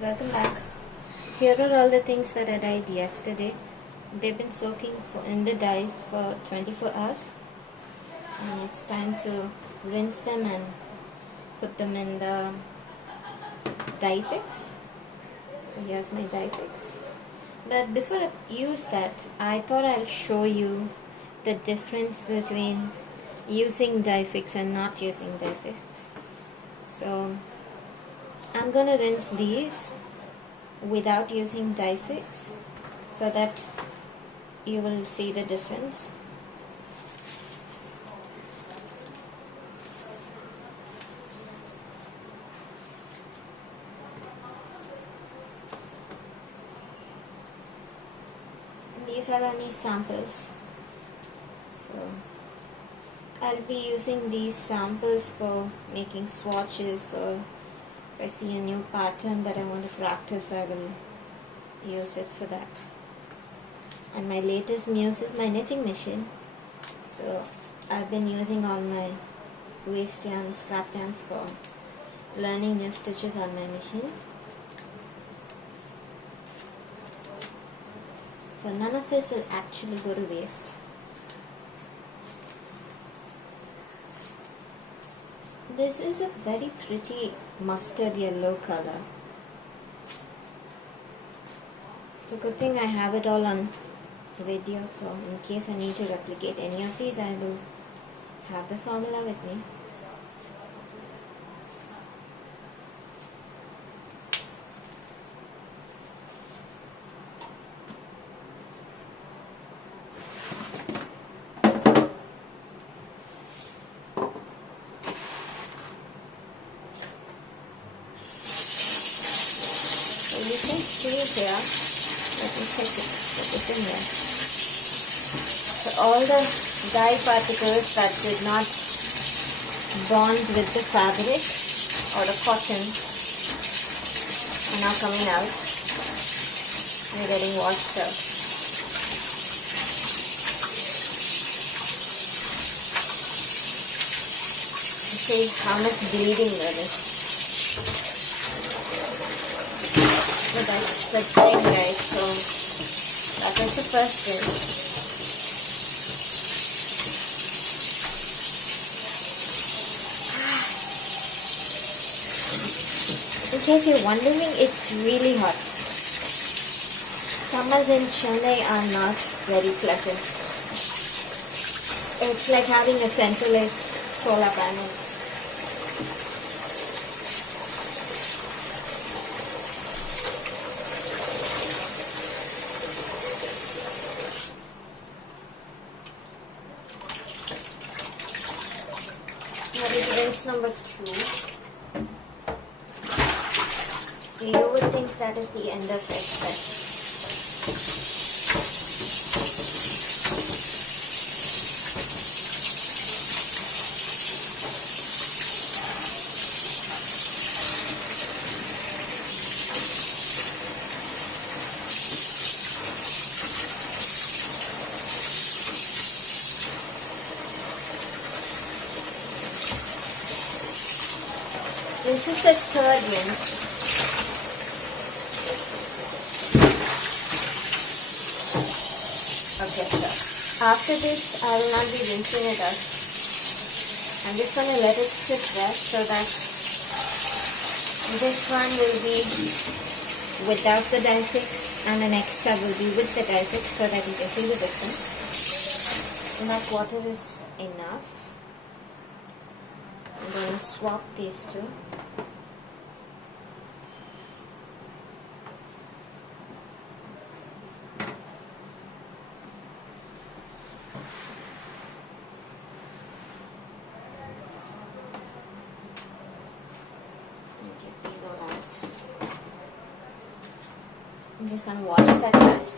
Welcome back. Here are all the things that I dyed yesterday. They've been soaking in the dyes for 24 hours, and it's time to rinse them and put them in the DyFix. So here's my DyFix. But before I use that, I thought I'll show you the difference between using DyFix and not using DyFix. So I'm gonna rinse these without using DyFix so that you will see the difference. These are only samples, so I'll be using these samples for making swatches, or if I see a new pattern that I want to practice, I will use it for that. And my latest muse is my knitting machine, so I've been using all my waste yarn, scrap yarns for learning new stitches on my machine. So none of this will actually go to waste. This is a very pretty mustard yellow color. It's a good thing I have it all on video, so in case I need to replicate any of these, I will have the formula with me. You can see here, let me check it, put this in there. So all the dye particles that did not bond with the fabric or the cotton are now coming out. They're getting washed out. See how much bleeding there is. So that's the thing, guys. So that was the first rinse. In case you're wondering, it's really hot. Summers in Chennai are not very pleasant. It's like having a centralized solar panel. That is rinse number 2. You would think that is the end of it, but this is the third rinse. Okay, so after this, I will not be rinsing it up. I'm just going to let it sit there so that this one will be without the DyFix and the next tab will be with the DyFix, so that you can see the difference. And that water is enough. I'm going to swap these two. And get these all out. I'm just going to wash that first.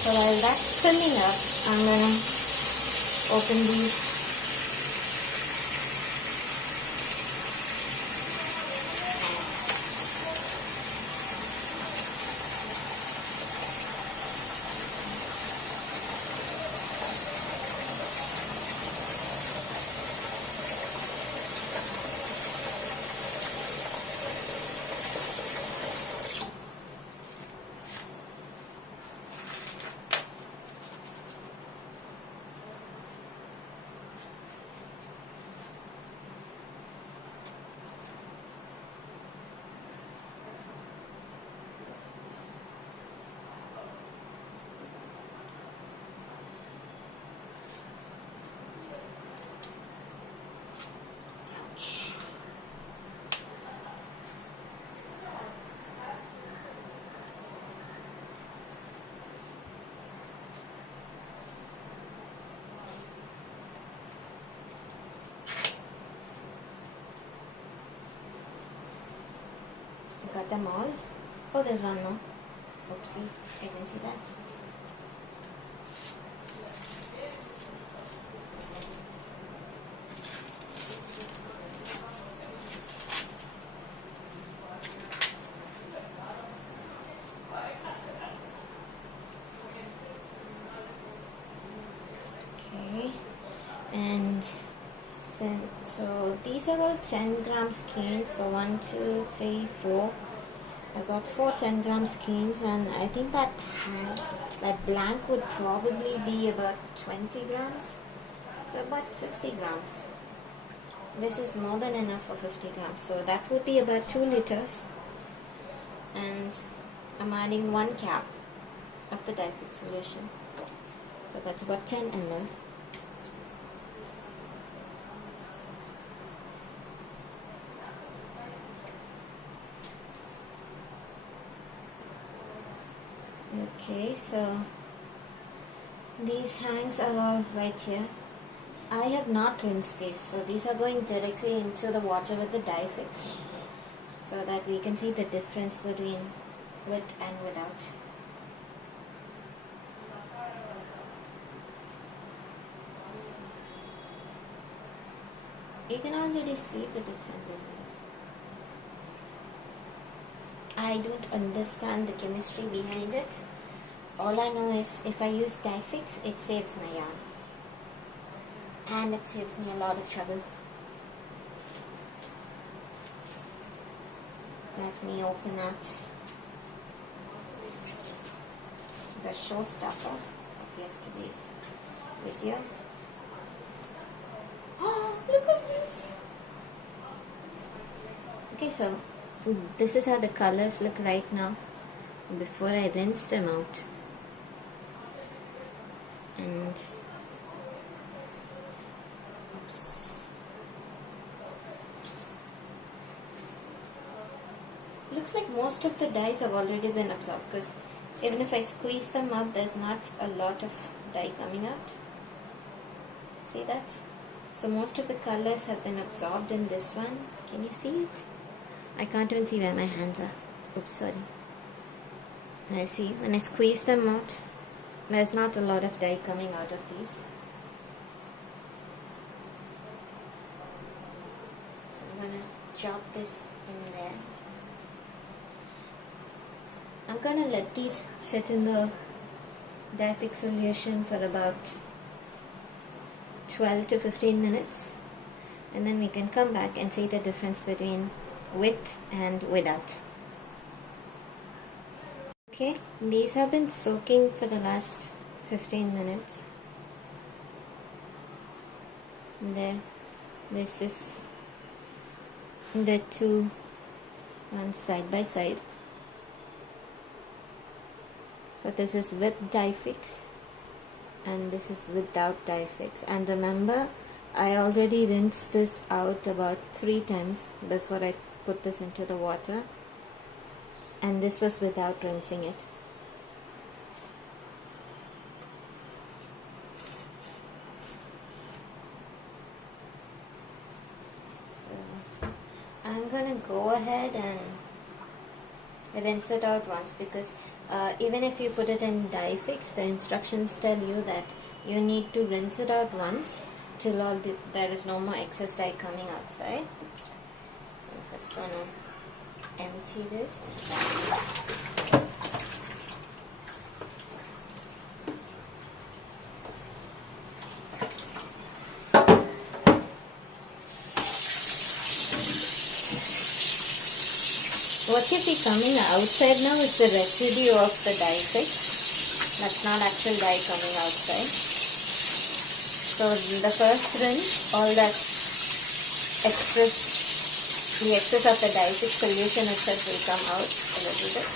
So while that's filling up, I'm going to open these got them all. Oh, there's one more. Oopsie, I didn't see that. Okay, and so these are all 10 gram skeins. So 1, 2, 3, 4. I got 4 10-gram skeins, and I think that blank would probably be about 20 grams. So about 50 grams. This is more than enough for 50 grams. So that would be about 2 liters. And I'm adding 1 cap of the DyFix solution. So that's about 10 ml. Okay, so these hangs are all right here. I have not rinsed these, so these are going directly into the water with the DyFix, so that we can see the difference between with and without. You can already see the differences. I don't understand the chemistry behind it. All I know is if I use DyFix, it saves my yarn. And it saves me a lot of trouble. Let me open out the showstopper of yesterday's video. Oh, look at this! Okay, so this is how the colors look right now before I rinse them out. And oops. Looks like most of the dyes have already been absorbed, because even if I squeeze them out, there's not a lot of dye coming out. See that? So most of the colors have been absorbed in this one. Can you see it? I can't even see where my hands are. Oops, sorry. I see, when I squeeze them out, there's not a lot of dye coming out of these. So I'm gonna drop this in there. I'm gonna let these sit in the DyFix solution for about 12 to 15 minutes, and then we can come back and see the difference between with and without. Okay, these have been soaking for the last 15 minutes. There, this is the two ones side by side. So this is with DyFix and this is without DyFix. And remember, I already rinsed this out about 3 times before I put this into the water, and this was without rinsing it. So I'm gonna go ahead and rinse it out once, because even if you put it in DyFix, the instructions tell you that you need to rinse it out once till there is no more excess dye coming outside. So I'm first gonna empty this. What you see coming outside now is the residue of the DyFix. That's not actual dye coming outside. So the first rinse, all that the excess of the DyFix solution itself will come out a little bit.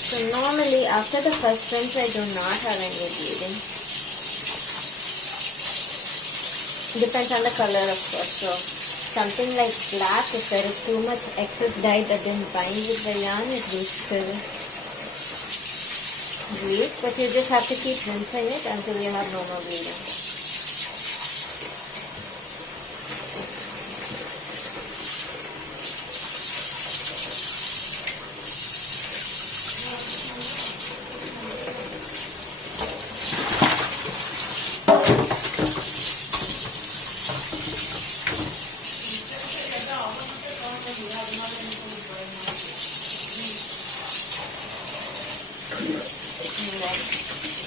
So normally after the first rinse I do not have any bleeding. Depends on the color, of course. So something like black, if there is too much excess dye that didn't bind with the yarn, it will spill. bleed, but you just have to keep rinsing it until you have no more bleeding.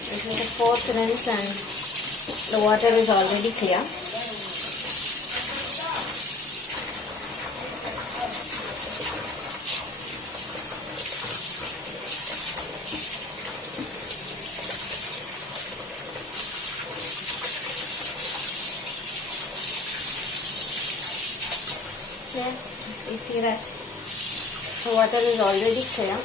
This is the fourth rinse and the water is already clear. Yeah, you see that the water is already clear.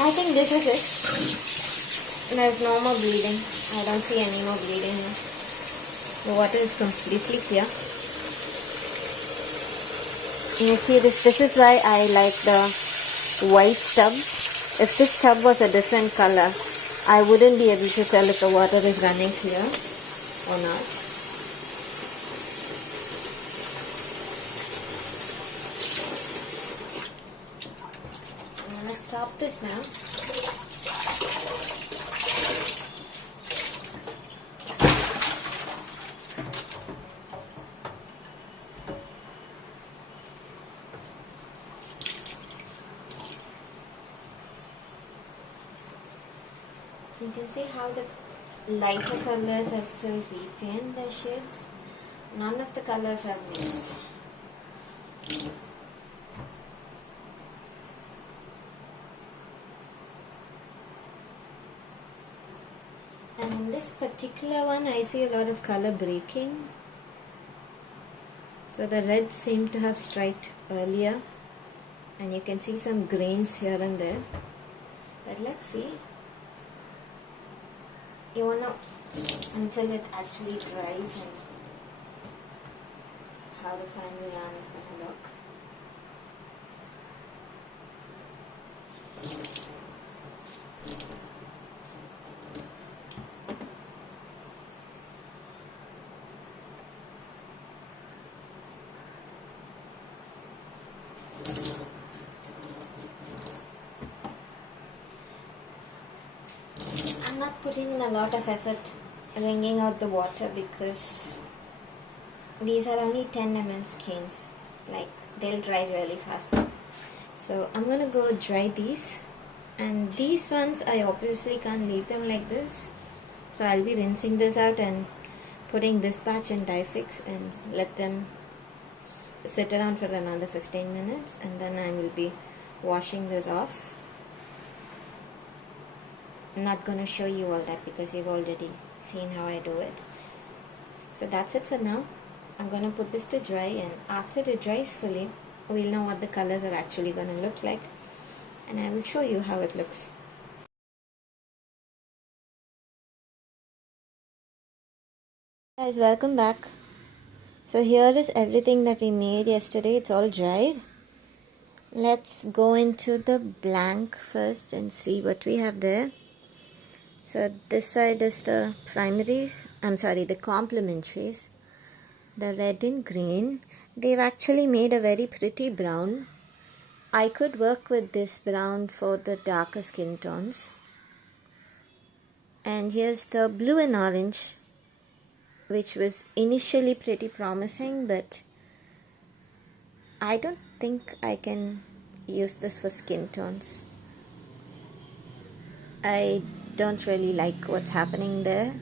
I think this is it. There's no more bleeding. I don't see any more bleeding here. The water is completely clear. You see this is why I like the white tubs. If this tub was a different color, I wouldn't be able to tell if the water is running clear or not. I'm going to stop this now. You can see how the lighter colors have still retained their shades. None of the colors have mixed. And in this particular one, I see a lot of color breaking. So the reds seem to have striked earlier. And you can see some grains here and there. But let's see. You want to, until it actually dries and how the final yarn is going to look. I'm not putting in a lot of effort wringing out the water because these are only 10 mm skeins. Like, they'll dry really fast. So I'm going to go dry these. And these ones, I obviously can't leave them like this. So I'll be rinsing this out and putting this batch in DyFix and let them sit around for another 15 minutes. And then I will be washing this off. I'm not going to show you all that because you've already seen how I do it. So that's it for now. I'm going to put this to dry, and after it dries fully, we'll know what the colors are actually going to look like, and I will show you how it looks. Guys, welcome back. So here is everything that we made yesterday. It's all dried. Let's go into the blank first and see what we have there. So this side is the primaries, the complementaries, the red and green. They've actually made a very pretty brown. I could work with this brown for the darker skin tones. And here's the blue and orange, which was initially pretty promising, but I don't think I can use this for skin tones. I don't really like what's happening there.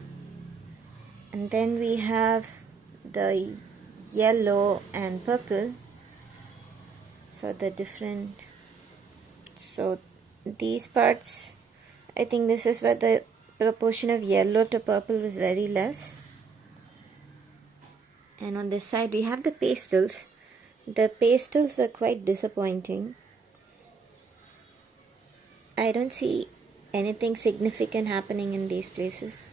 And then we have the yellow and purple. So these parts, I think this is where the proportion of yellow to purple was very less. And on this side we have the pastels. The pastels were quite disappointing. I don't see anything significant happening in these places.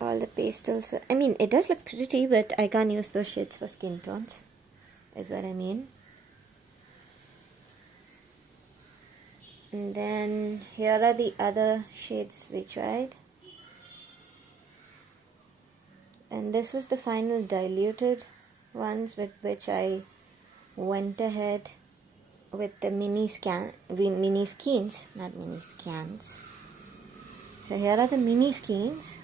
All the pastels, I mean, it does look pretty, but I can't use those shades for skin tones, is what I mean. And then here are the other shades we tried. And this was the final diluted ones with which I went ahead with the mini skeins, not mini scans. So here are the mini skeins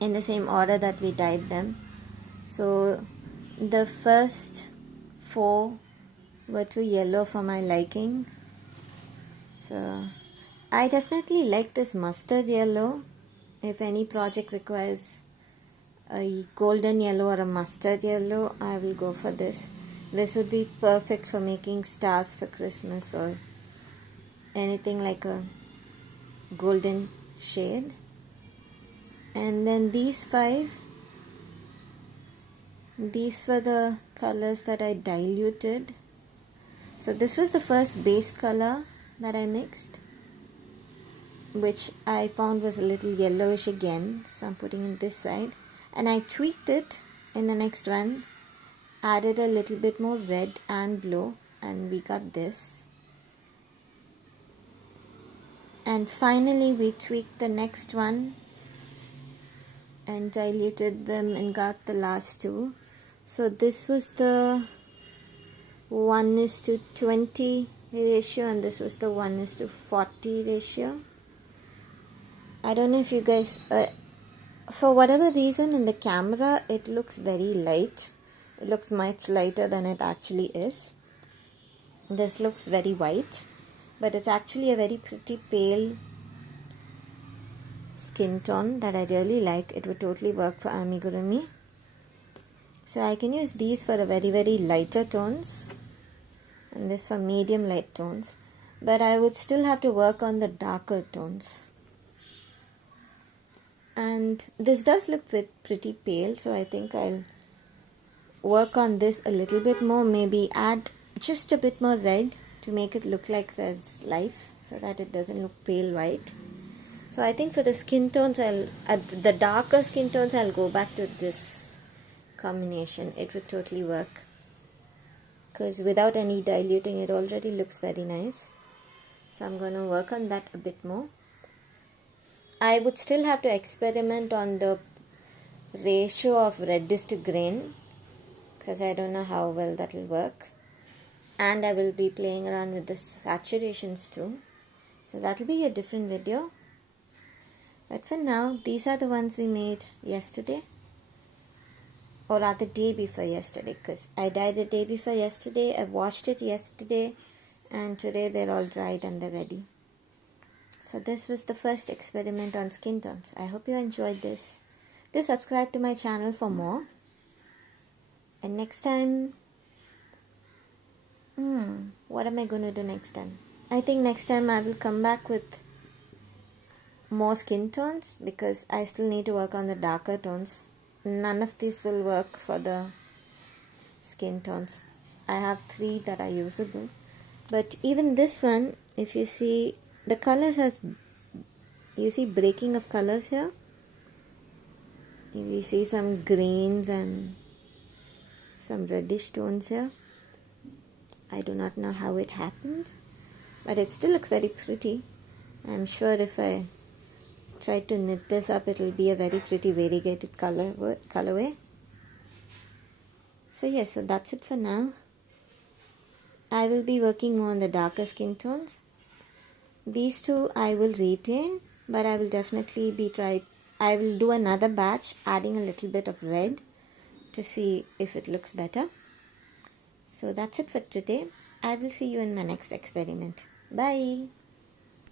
in the same order that we dyed them. So the first 4 were too yellow for my liking. So I definitely like this mustard yellow. If any project requires a golden yellow or a mustard yellow, I will go for this. This would be perfect for making stars for Christmas or anything like a golden shade. And then these 5, these were the colors that I diluted. So this was the first base color that I mixed, which I found was a little yellowish again, so I'm putting it this side. And I tweaked it in the next one, added a little bit more red and blue, and we got this. And finally we tweaked the next one and diluted them and got the last 2. So this was the 1:20 ratio, and this was the 1:40 ratio. I don't know if you guys, for whatever reason in the camera it looks very light. It looks much lighter than it actually is. This looks very white, but it's actually a very pretty pale skin tone that I really like. It would totally work for amigurumi. So I can use these for a very, very lighter tones, and this for medium light tones, but I would still have to work on the darker tones. And this does look pretty pale, so I think I'll work on this a little bit more, maybe add just a bit more red to make it look like there's life, so that it doesn't look pale white. So I think for the skin tones, the darker skin tones, I'll go back to this combination. It would totally work, because without any diluting it already looks very nice. So I'm going to work on that a bit more. I would still have to experiment on the ratio of reddish to green, because I don't know how well that will work. And I will be playing around with the saturations too. So that will be a different video. But for now, these are the ones we made yesterday. Or rather day before yesterday, because I dyed the day before yesterday, I washed it yesterday, and today they're all dried and they're ready. So this was the first experiment on skin tones. I hope you enjoyed this. Do subscribe to my channel for more. And next time, what am I going to do next time? I think next time I will come back with more skin tones, because I still need to work on the darker tones. None of these will work for the skin tones. I have 3 that are usable. But even this one, if you see, the colors you see breaking of colors here. You see some greens and some reddish tones here. I do not know how it happened, but it still looks very pretty. I'm sure if I try to knit this up, it will be a very pretty variegated colorway. So yes, so that's it for now. I will be working more on the darker skin tones. These 2 I will retain, but I will definitely I will do another batch adding a little bit of red to see if it looks better. So that's it for today. I will see you in my next experiment. Bye.